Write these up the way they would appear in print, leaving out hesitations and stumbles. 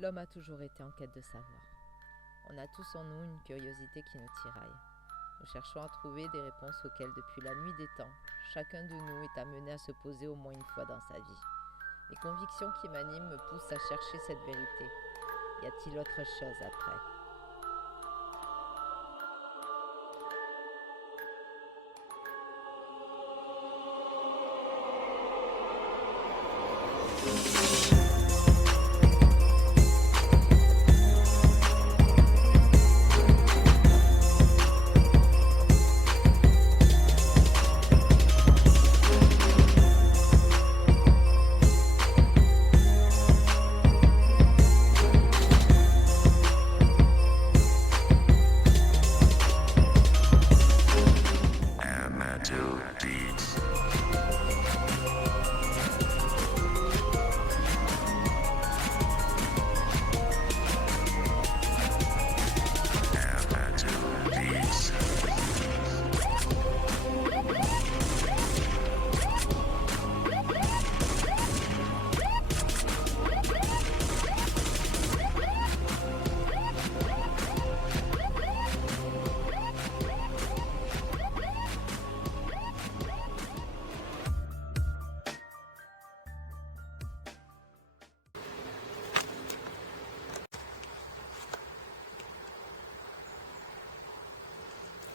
L'homme a toujours été en quête de savoir. On a tous en nous une curiosité qui nous tiraille. Nous cherchons à trouver des réponses auxquelles, depuis la nuit des temps, chacun de nous est amené à se poser au moins une fois dans sa vie. Les convictions qui m'animent me poussent à chercher cette vérité. Y a-t-il autre chose après ?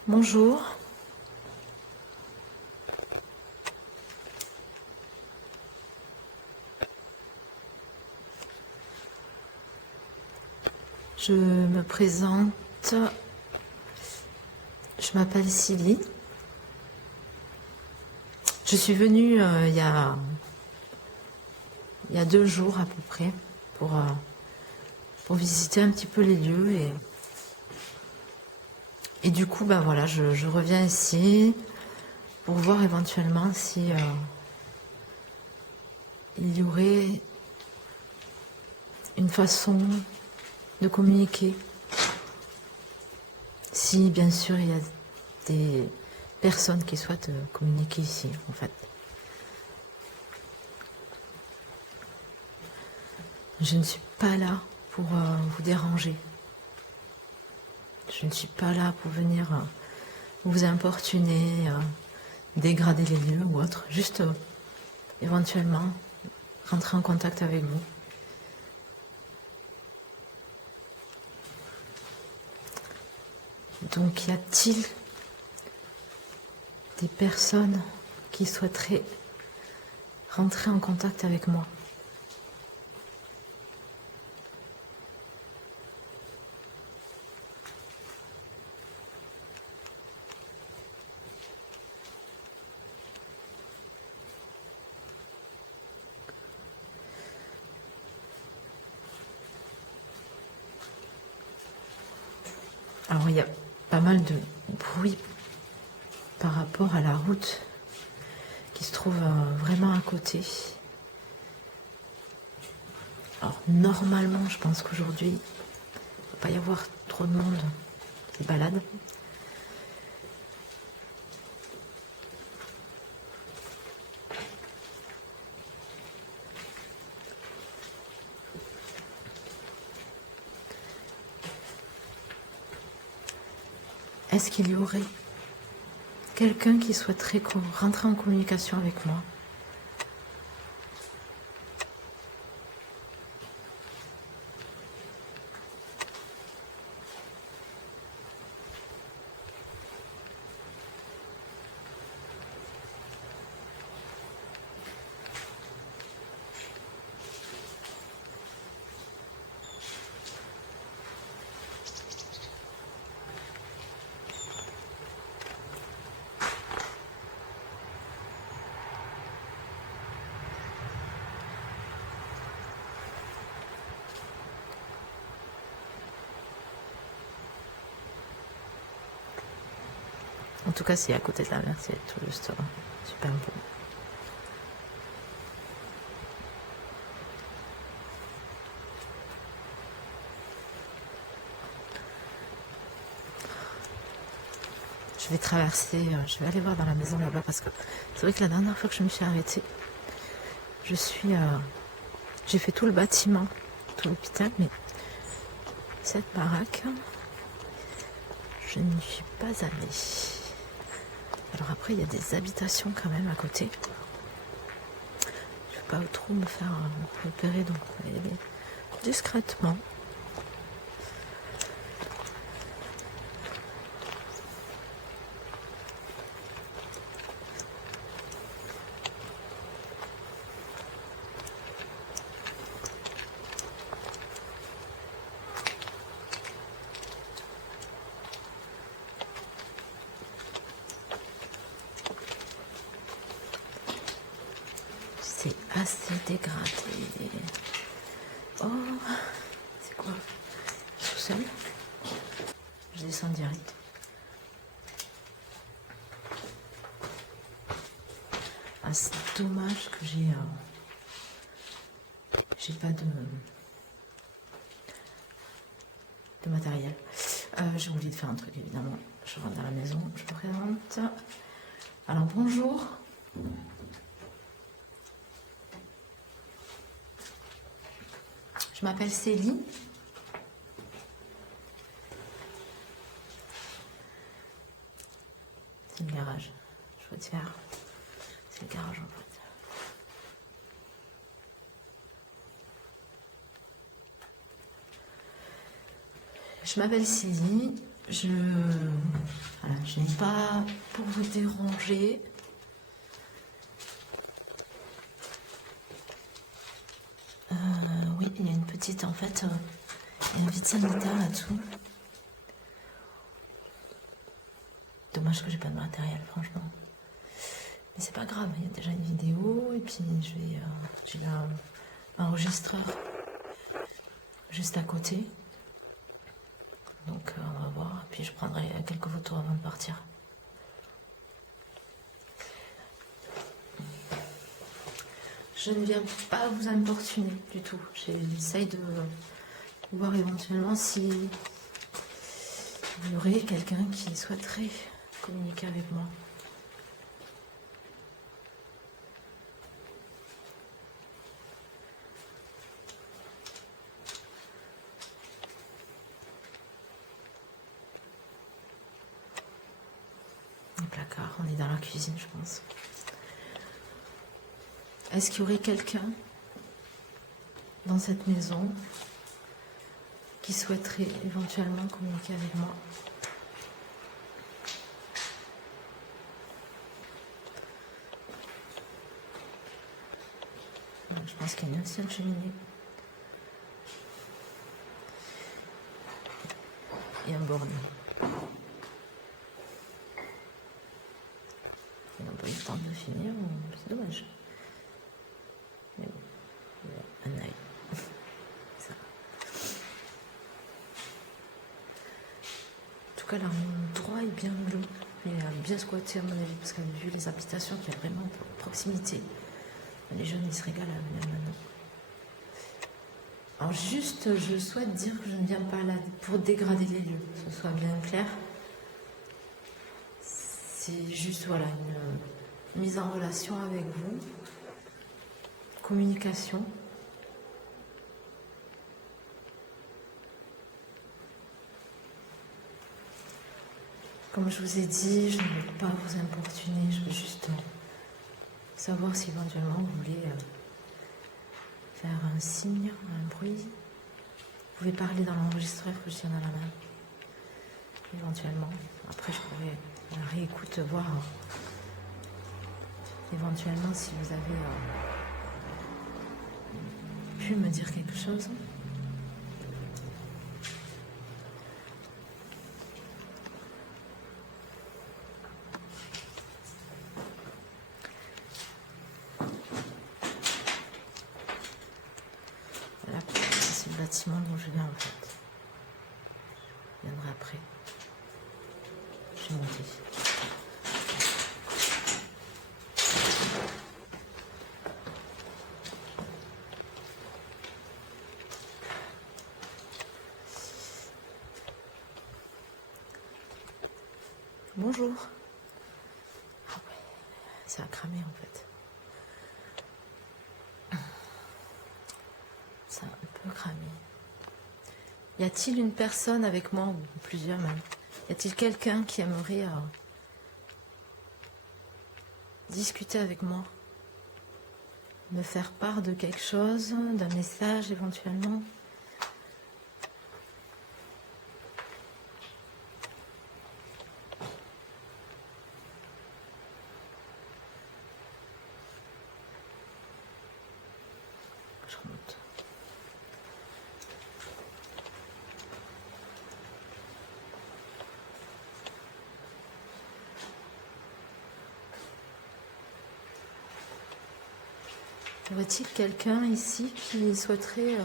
Bonjour. Je me présente. Je m'appelle Sylvie. Je suis venue il y a 2 jours à peu près pour visiter un petit peu les lieux et du coup voilà, je reviens ici pour voir éventuellement si il y aurait une façon de communiquer. Si bien sûr il y a des personnes qui souhaitent communiquer ici en fait. Je ne suis pas là pour vous déranger. Je ne suis pas là pour venir vous importuner, dégrader les lieux ou autre. Juste éventuellement rentrer en contact avec vous. Donc y a-t-il des personnes qui souhaiteraient rentrer en contact avec moi ? Alors il y a pas mal de bruit par rapport à la route qui se trouve vraiment à côté. Alors normalement, je pense qu'aujourd'hui, il ne va pas y avoir trop de monde qui se balade. Est-ce qu'il y aurait quelqu'un qui souhaiterait rentrer en communication avec moi ? En tout cas, c'est à côté de la mer, c'est tout juste super beau. Je vais traverser, je vais aller voir dans la maison là-bas parce que c'est vrai que la dernière fois que je me suis arrêtée, j'ai fait tout le bâtiment, bientôt l'hôpital, mais cette baraque, je n'y suis pas allée. Alors après, il y a des habitations quand même à côté. Je ne veux pas trop me faire repérer, donc on va y aller discrètement. C'est assez dégradé. Oh, c'est quoi? Tout seul? Je descends direct. Ah, c'est dommage que j'ai pas de matériel. J'ai oublié de faire un truc, évidemment. Je rentre dans la maison, je me présente. Alors, bonjour. Je m'appelle Célie. C'est le garage. Je veux te faire. C'est le garage en fait. Je m'appelle Célie. Je n'ai pas pour vous déranger. Oui, il y a une petite, en fait, il y a un vide sanitaire là-dessous. Dommage que j'ai pas de matériel, franchement. Mais c'est pas grave, il y a déjà une vidéo et puis j'ai l'enregistreur juste à côté. Donc on va voir, puis je prendrai quelques photos avant de partir. Je ne viens pas vous importuner du tout. J'essaye de voir éventuellement si il y aurait quelqu'un qui souhaiterait communiquer avec moi. Le placard, on est dans la cuisine, je pense. Est-ce qu'il y aurait quelqu'un dans cette maison qui souhaiterait éventuellement communiquer avec moi? Je pense qu'il y a une seule cheminée. Et un borne. On n'a pas eu le temps de finir, c'est dommage. Mais bon, un œil. Ça. En tout cas, l'endroit est bien bleu. Il a bien squatté à mon avis, parce qu'avec vu les habitations qu'il y a vraiment proximité. Les jeunes, ils se régalent à venir maintenant. Alors juste, je souhaite dire que je ne viens pas là pour dégrader les lieux, que ce soit bien clair. C'est juste, voilà, une mise en relation avec vous, communication. Comme je vous ai dit, je ne veux pas vous importuner, je veux juste savoir si éventuellement vous voulez faire un signe, un bruit. Vous pouvez parler dans l'enregistreur que je tiens dans la main, éventuellement. Après, je pourrais à la réécoute voir éventuellement si vous avez pu me dire quelque chose. Voilà, c'est le bâtiment dont je viens en fait. Je viendrai après. Je vais monter. Bonjour. Ah ouais, ça a cramé en fait. Ça a un peu cramé. Y a-t-il une personne avec moi, ou plusieurs même? Y a-t-il quelqu'un qui aimerait discuter avec moi? Me faire part de quelque chose, d'un message éventuellement? Je remonte. Y aurait-il quelqu'un ici qui souhaiterait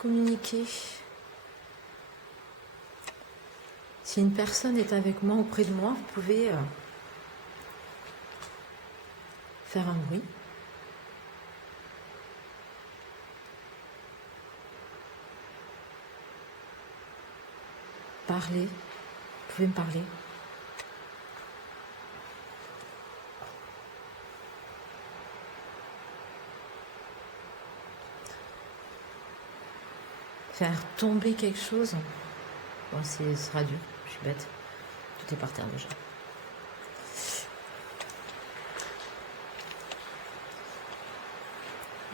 communiquer? Si une personne est avec moi, auprès de moi, vous pouvez faire un bruit. Parler. Vous pouvez me parler. Faire tomber quelque chose. Bon, ce sera dur, je suis bête. Tout est par terre déjà.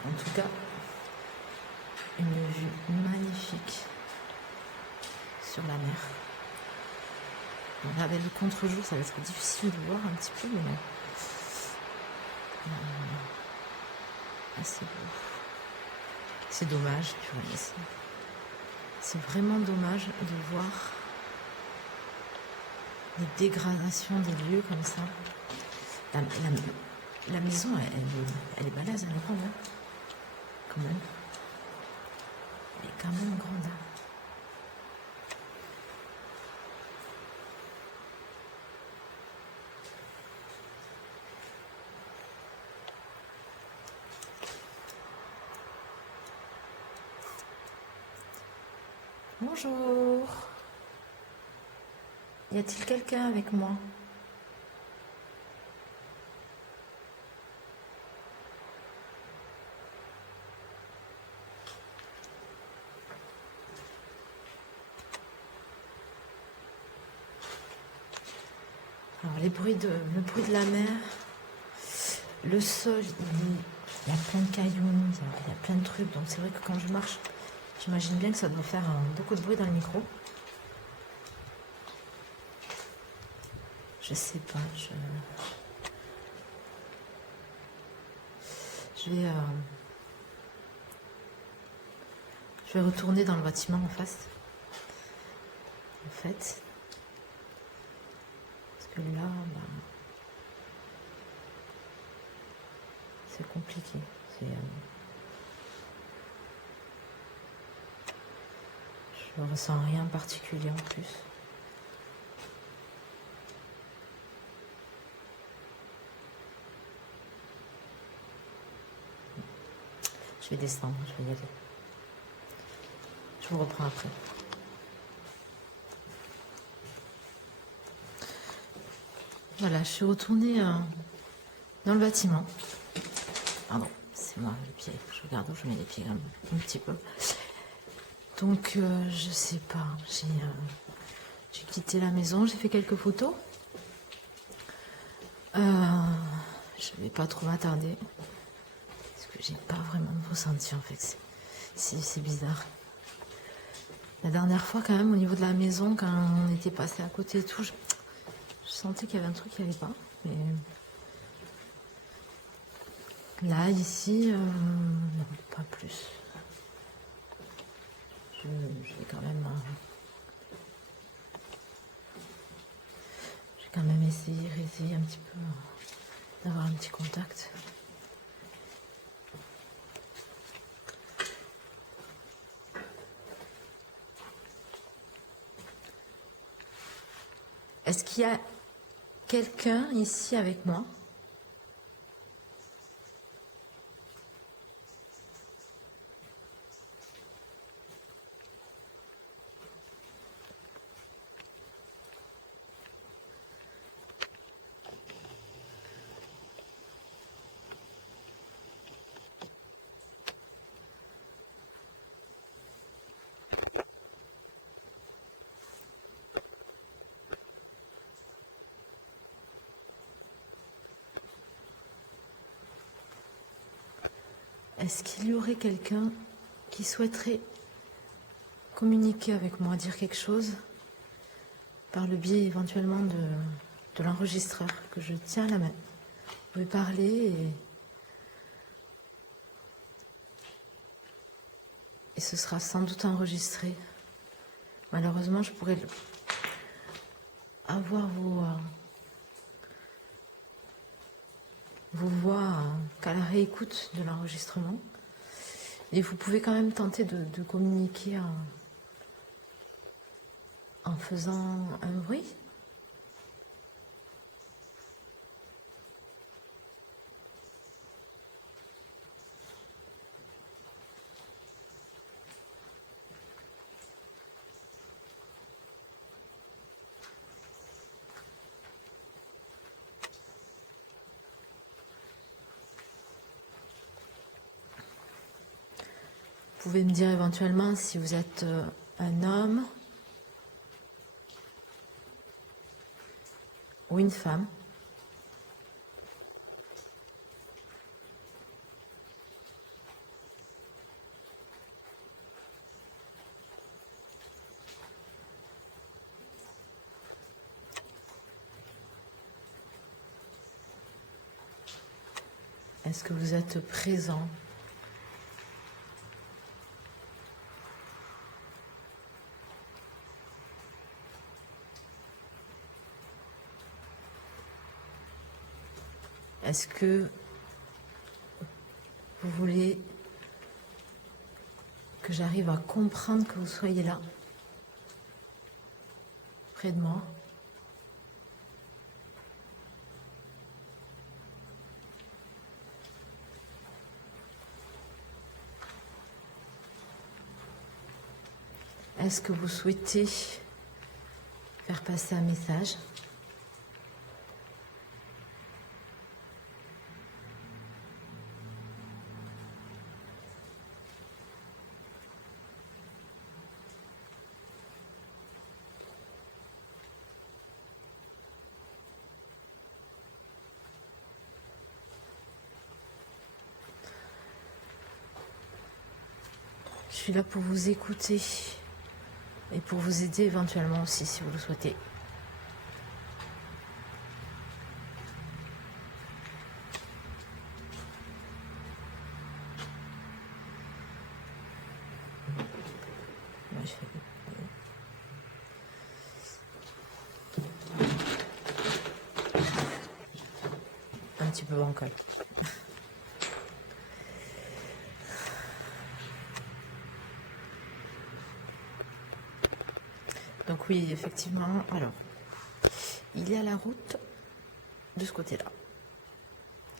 En tout cas, une vue magnifique sur la mer. Bon, avec le contre-jour, ça va être difficile de voir un petit peu, mais assez beau. C'est dommage, purée, c'est vraiment dommage de voir les dégradations des lieux comme ça. La maison, elle est balèze, elle est grande, hein, quand même. Elle est quand même grande. Hein. Bonjour. Y a-t-il quelqu'un avec moi? Alors le bruit de la mer, le sol, il y a plein de cailloux, il y a plein de trucs, donc c'est vrai que quand je marche, j'imagine bien que ça doit faire beaucoup de bruit dans le micro. Je sais pas, je vais retourner dans le bâtiment en face, en fait. Parce que là, c'est compliqué. Je ne ressens rien de particulier en plus. Je vais descendre, je vais y aller. Je vous reprends après. Voilà, je suis retournée dans le bâtiment. Pardon, c'est moi le pied. Je regarde où je mets les pieds un petit peu. Donc, je sais pas. J'ai quitté la maison, j'ai fait quelques photos. Je vais pas trop m'attarder. Parce que j'ai pas vraiment de ressenti en fait. C'est bizarre. La dernière fois, quand même, au niveau de la maison, quand on était passé à côté et tout, je sentais qu'il y avait un truc qui n'allait pas. Mais là, ici, non, pas plus. Je vais quand même. Je vais quand même réessayer un petit peu d'avoir un petit contact. Est-ce qu'il y a quelqu'un ici avec moi? est-ce qu'il y aurait quelqu'un qui souhaiterait communiquer avec moi, dire quelque chose par le biais éventuellement de l'enregistreur que je tiens à la main? Vous pouvez parler et ce sera sans doute enregistré. Malheureusement, je pourrais avoir vos voix qu'à la réécoute de l'enregistrement. Et vous pouvez quand même tenter de communiquer en faisant un bruit. Vous pouvez me dire éventuellement si vous êtes un homme ou une femme. Est-ce que vous êtes présent ? Est-ce que vous voulez que j'arrive à comprendre que vous soyez là, près de moi ? Est-ce que vous souhaitez faire passer un message ? Je suis là pour vous écouter et pour vous aider éventuellement aussi si vous le souhaitez. Moi, je fais... un petit peu bancal. Donc oui, effectivement, alors, il y a la route de ce côté-là.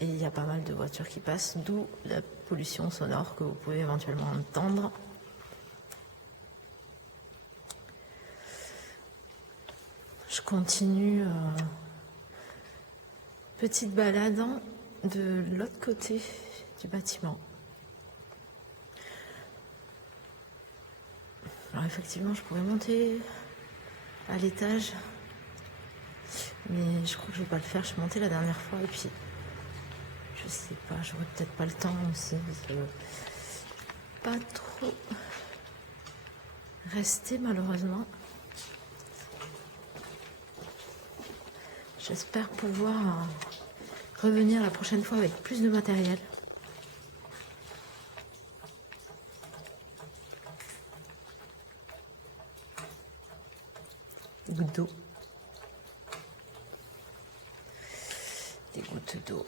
Et il y a pas mal de voitures qui passent, d'où la pollution sonore que vous pouvez éventuellement entendre. Je continue petite balade de l'autre côté du bâtiment. Alors effectivement, je pourrais monter à l'étage, mais je crois que je vais pas le faire. Je suis montée la dernière fois et puis je sais pas, j'aurais peut-être pas le temps aussi parce que pas trop rester malheureusement. J'espère pouvoir revenir la prochaine fois avec plus de matériel. Gouttes d'eau. Des gouttes d'eau.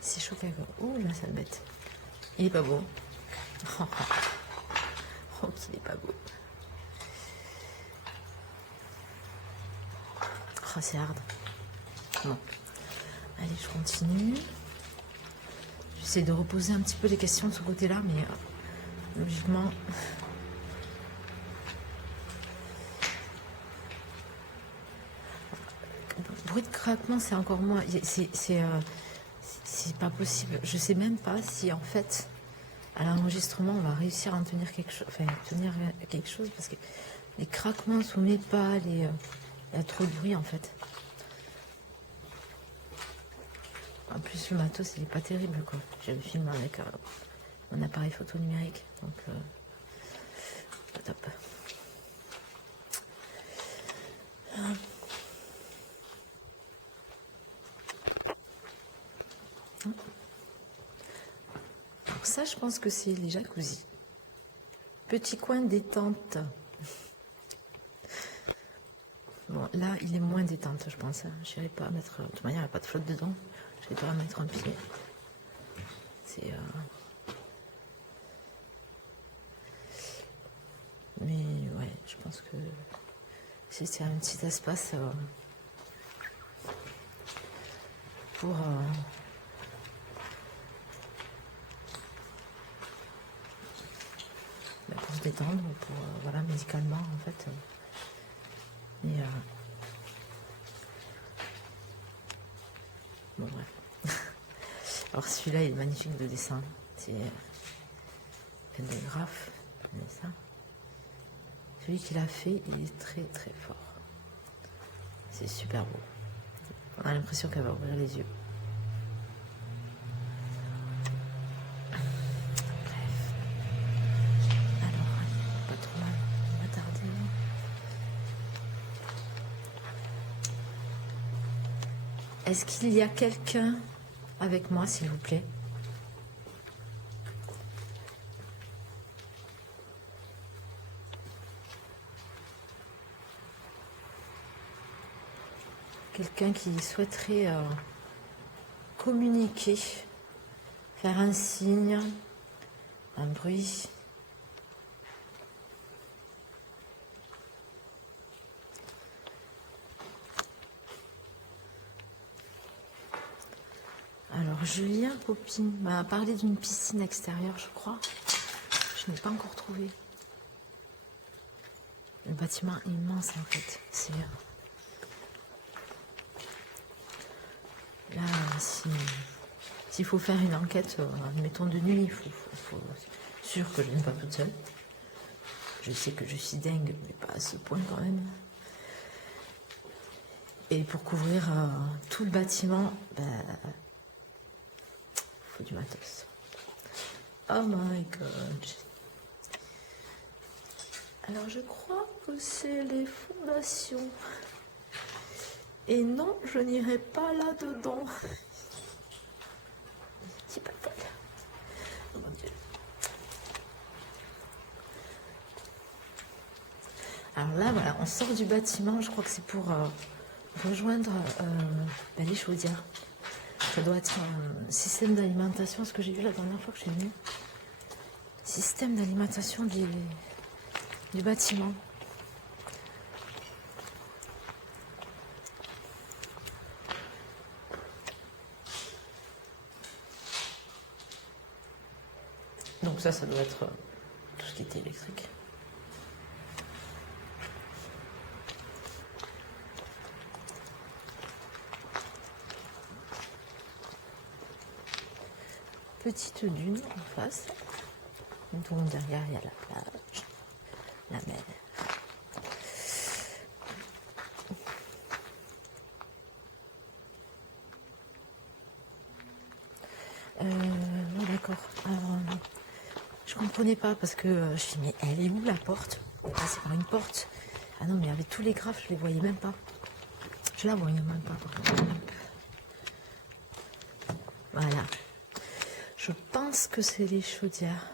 C'est chaud qu'à... Ouh là, ça me bête. Il est pas beau. Oh, qu'il est pas beau. Oh, c'est hard. Bon. Allez, je continue. J'essaie de reposer un petit peu les questions de ce côté-là, mais logiquement... Bruit de craquement, c'est encore moins... C'est pas possible. Je sais même pas si, en fait, à l'enregistrement, on va réussir à en tenir quelque chose, parce que les craquements sous mes pas, il y a trop de bruit, en fait. En plus, le matos, il est pas terrible, quoi. Je filme avec mon appareil photo numérique, donc pas top. Donc ça, je pense que c'est les jacuzzi. Petit coin détente. Bon, là, il est moins détente, je pense. Je n'irai pas mettre... De toute manière, il n'y a pas de flotte dedans. Je vais pas mettre un pied. C'est... Mais ouais, je pense que si c'est un petit espace pour se détendre, pour voilà, médicalement en fait. Mais bon bref. Alors celui-là il est magnifique de dessin. C'est des graphes, des dessins. Celui qu'il a fait, il est très très fort. C'est super beau. On a l'impression qu'elle va ouvrir les yeux. Bref. Alors, pas trop mal. On va tarder. Est-ce qu'il y a quelqu'un avec moi, s'il vous plaît? Quelqu'un qui souhaiterait communiquer, faire un signe, un bruit. Alors Julien Popine m'a parlé d'une piscine extérieure, je crois. Je n'ai pas encore trouvé. Le bâtiment est immense en fait. C'est là, s'il faut faire une enquête, admettons de nuit, il faut sûr que je ne viens pas toute seule. Je sais que je suis dingue, mais pas à ce point quand même. Et pour couvrir tout le bâtiment, faut du matos. Oh my god. Alors je crois que c'est les fondations. Et non, je n'irai pas là-dedans. C'est pas folle. Oh mon Dieu. Alors là, voilà, on sort du bâtiment. Je crois que c'est pour rejoindre les chaudières. Ça doit être un système d'alimentation, ce que j'ai vu la dernière fois que je suis venue. Système d'alimentation du bâtiment. Donc ça doit être tout ce qui était électrique. Petite dune en face, dont derrière il y a la plage, la mer. D'accord. Alors, je comprenais pas parce que je me suis dit, mais elle est où la porte? On est passé par une porte. Ah non, mais avec tous les graphes, je les voyais même pas. Je la voyais même pas. Voilà. Je pense que c'est les chaudières.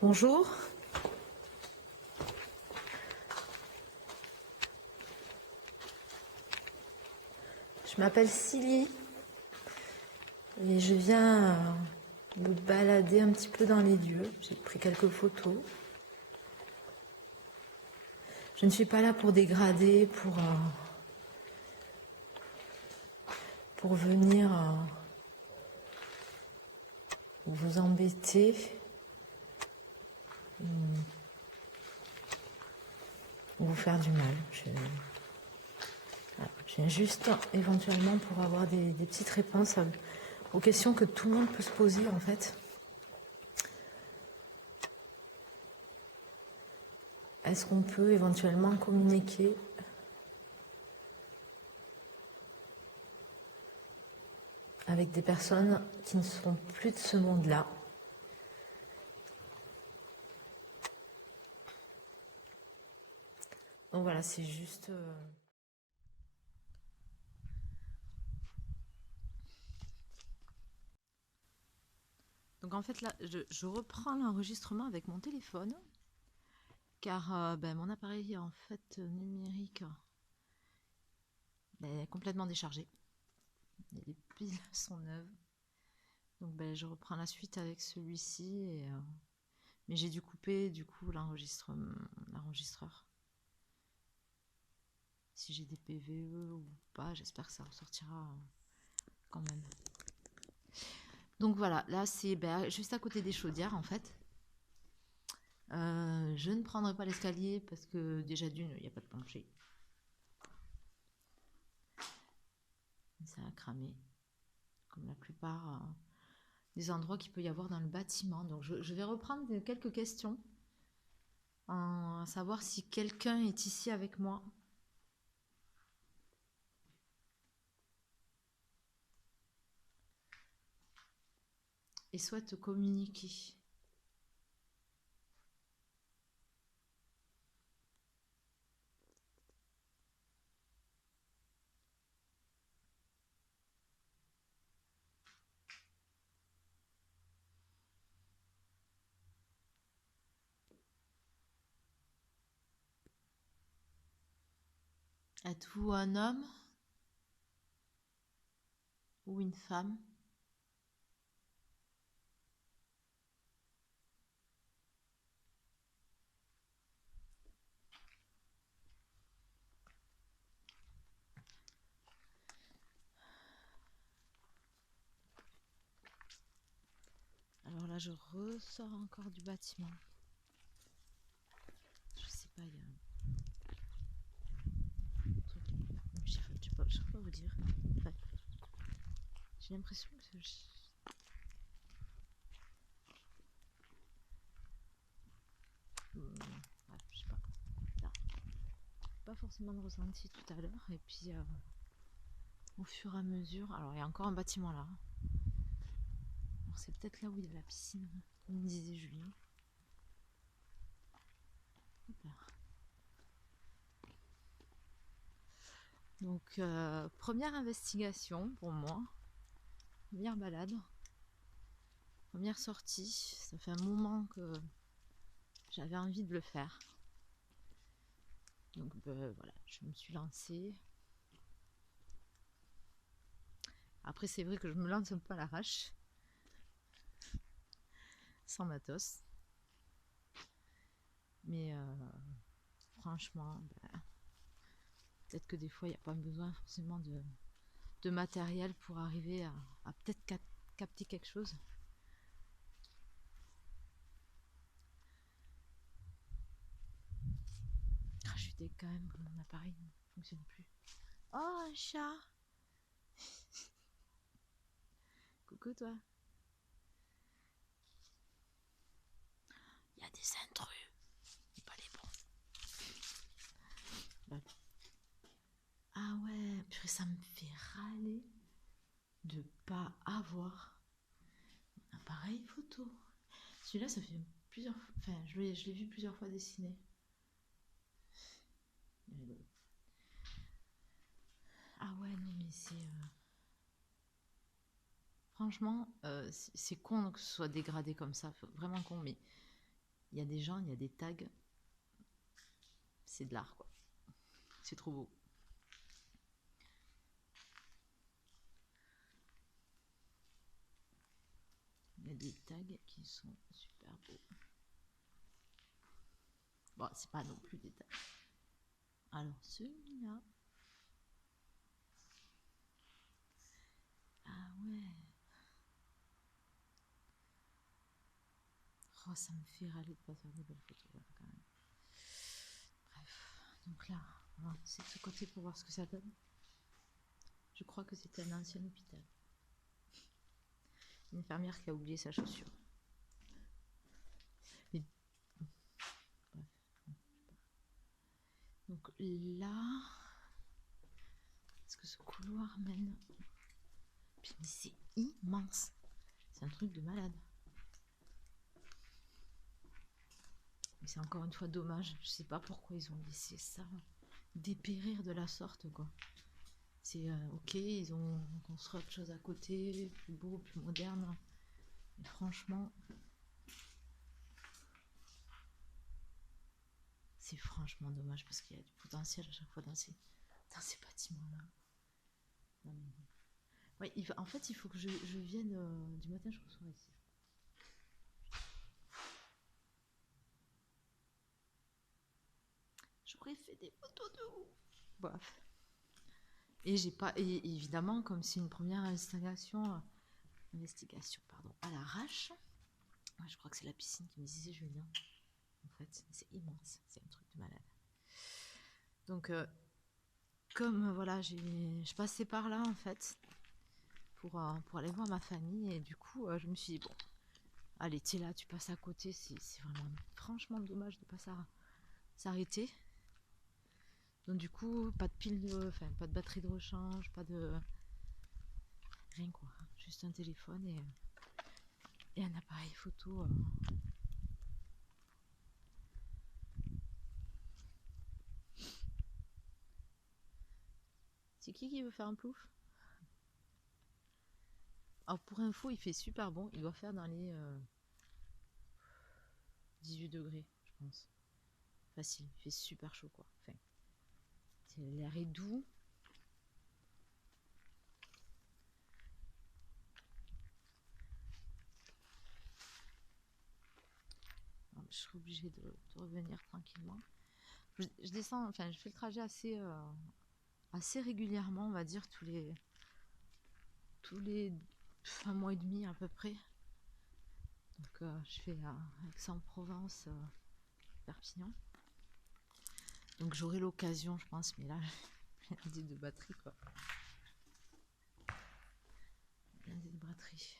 Bonjour. Je m'appelle Silly et je viens me balader un petit peu dans les lieux. J'ai pris quelques photos. Je ne suis pas là pour dégrader, pour venir vous embêter ou vous faire du mal. Je viens juste éventuellement pour avoir des petites réponses aux questions que tout le monde peut se poser en fait. Est-ce qu'on peut éventuellement communiquer avec des personnes qui ne seront plus de ce monde-là. Donc voilà, c'est juste... Donc en fait là, je reprends l'enregistrement avec mon téléphone, car mon appareil en fait numérique est complètement déchargé. Les piles sont neuves. Donc je reprends la suite avec celui-ci, mais j'ai dû couper du coup l'enregistreur. Si j'ai des PVE ou pas, j'espère que ça ressortira quand même. Donc voilà, là c'est juste à côté des chaudières en fait. Je ne prendrai pas l'escalier parce que déjà d'une, il n'y a pas de plancher. Ça a cramé, comme la plupart des endroits qu'il peut y avoir dans le bâtiment. Donc je vais reprendre quelques questions, à savoir si quelqu'un est ici avec moi. Et souhaite communiquer. Êtes-vous un homme ou une femme? Alors là, je ressors encore du bâtiment. Je sais pas, il y a un truc. Je sais pas vous dire. Enfin, j'ai l'impression que je sais pas. Là. Pas forcément de ressenti tout à l'heure. Et puis, au fur et à mesure. Alors, il y a encore un bâtiment là. Alors, c'est peut-être là où il y a la piscine, comme disait Julien. Hop là. Donc, première investigation pour moi. Première balade. Première sortie. Ça fait un moment que j'avais envie de le faire. Donc voilà, je me suis lancée. Après, c'est vrai que je me lance un peu à l'arrache. Sans matos. Mais franchement, peut-être que des fois, il n'y a pas besoin forcément de matériel pour arriver à peut-être capter quelque chose. Je suis deg quand même que mon appareil ne fonctionne plus. Oh, un chat! Coucou toi! Il y a des intrus, mais pas les bons. Là. Ah ouais, purée, ça me fait râler de pas avoir un appareil photo. Celui-là, ça fait plusieurs fois. Enfin, je l'ai vu plusieurs fois dessiner. Ah ouais, non, mais c'est. Franchement, c'est con que ce soit dégradé comme ça. Vraiment con, mais il y a des gens, il y a des tags. C'est de l'art, quoi. C'est trop beau. Il y a des tags qui sont super beaux. Bon, c'est pas non plus des tags. Alors, celui-là. Ah ouais. Oh, ça me fait râler de pas faire des belles photos, là, quand même. Bref. Donc là, on va essayer de ce côté pour voir ce que ça donne. Je crois que c'était un ancien hôpital. Une infirmière qui a oublié sa chaussure. Mais... Bref. Donc là... Est-ce que ce couloir mène... Mais c'est immense. C'est un truc de malade. Mais c'est encore une fois dommage. Je sais pas pourquoi ils ont laissé ça dépérir de la sorte, quoi. C'est ok, ils ont construit autre chose à côté, plus beau, plus moderne. Mais franchement, c'est franchement dommage parce qu'il y a du potentiel à chaque fois dans ces bâtiments-là. Non, mais... Ouais, en fait, il faut que je vienne du matin, je reçois ici. J'aurais fait des photos de ouf. Bref. Et j'ai pas. Et évidemment, comme c'est une première investigation à l'arrache. Ouais, je crois que c'est la piscine qui me disait Julien. En fait, c'est immense, c'est un truc de malade. Donc, comme voilà, je passais par là en fait pour aller voir ma famille et du coup, je me suis dit bon, allez, t'es là, tu passes à côté, c'est vraiment franchement dommage de pas s'arrêter. Donc du coup, pas de batterie de rechange, pas de rien quoi, juste un téléphone et un appareil photo. C'est qui veut faire un plouf? Alors pour info, il fait super bon, il doit faire dans les 18 degrés, je pense. Facile, il fait super chaud quoi. Enfin, l'air est doux. Alors, je serai obligée de revenir tranquillement. Je descends, enfin je fais le trajet assez régulièrement, on va dire tous les un mois et demi à peu près. Donc je fais Aix-en-Provence, Perpignan. Donc j'aurai l'occasion, je pense, mais là j'ai blindé de batterie quoi. Blindé de batterie.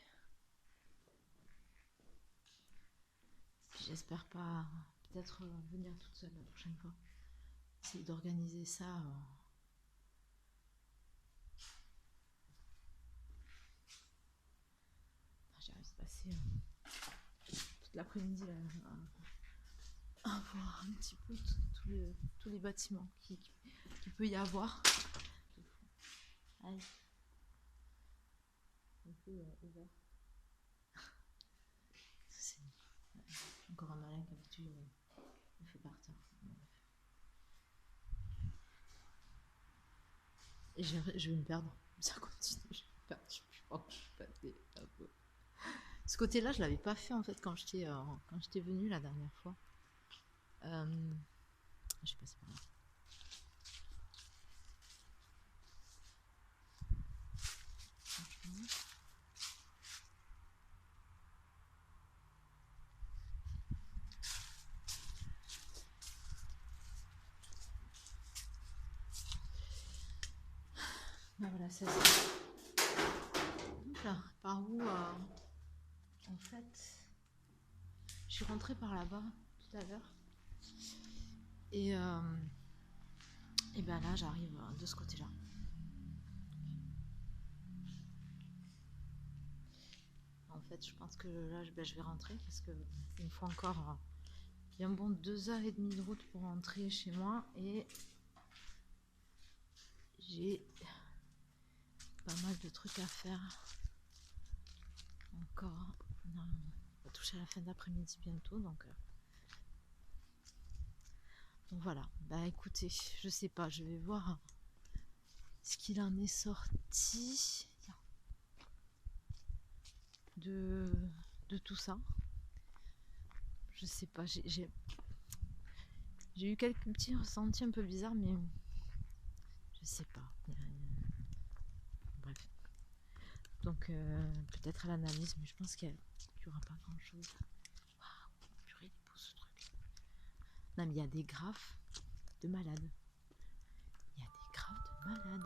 J'espère pas peut-être venir toute seule la prochaine fois. Essayer d'organiser ça. J'arrive à passer toute l'après-midi à voir un petit peu tous les bâtiments qu'il peut y avoir. Allez. Un peu ouvert. C'est encore un malin qui habitude me fait partir. Et je vais me perdre. Ça continue, je vais me perdre. Je pense que je vais passer un peu. Ce côté-là, je l'avais pas fait en fait quand j'étais venue la dernière fois. Je vais passer par là. Ah, voilà, ça donc là, par où en fait, je suis rentrée par là-bas tout à l'heure. Et ben là, j'arrive de ce côté-là. En fait, je pense que là, je vais rentrer parce que il me faut encore bien bon 2h30 de route pour rentrer chez moi et j'ai pas mal de trucs à faire encore. On va toucher à la fin d'après-midi bientôt, donc voilà. Bah écoutez, je sais pas, je vais voir ce qu'il en est sorti de tout ça. Je sais pas, j'ai eu quelques petits ressentis un peu bizarres, mais je sais pas. Bref. Donc peut-être à l'analyse, mais je pense qu'il n'y aura pas grand chose. Waouh, purée, il est beau ce truc. Non mais il y a des graphes de malades. Il y a des graphes de malades.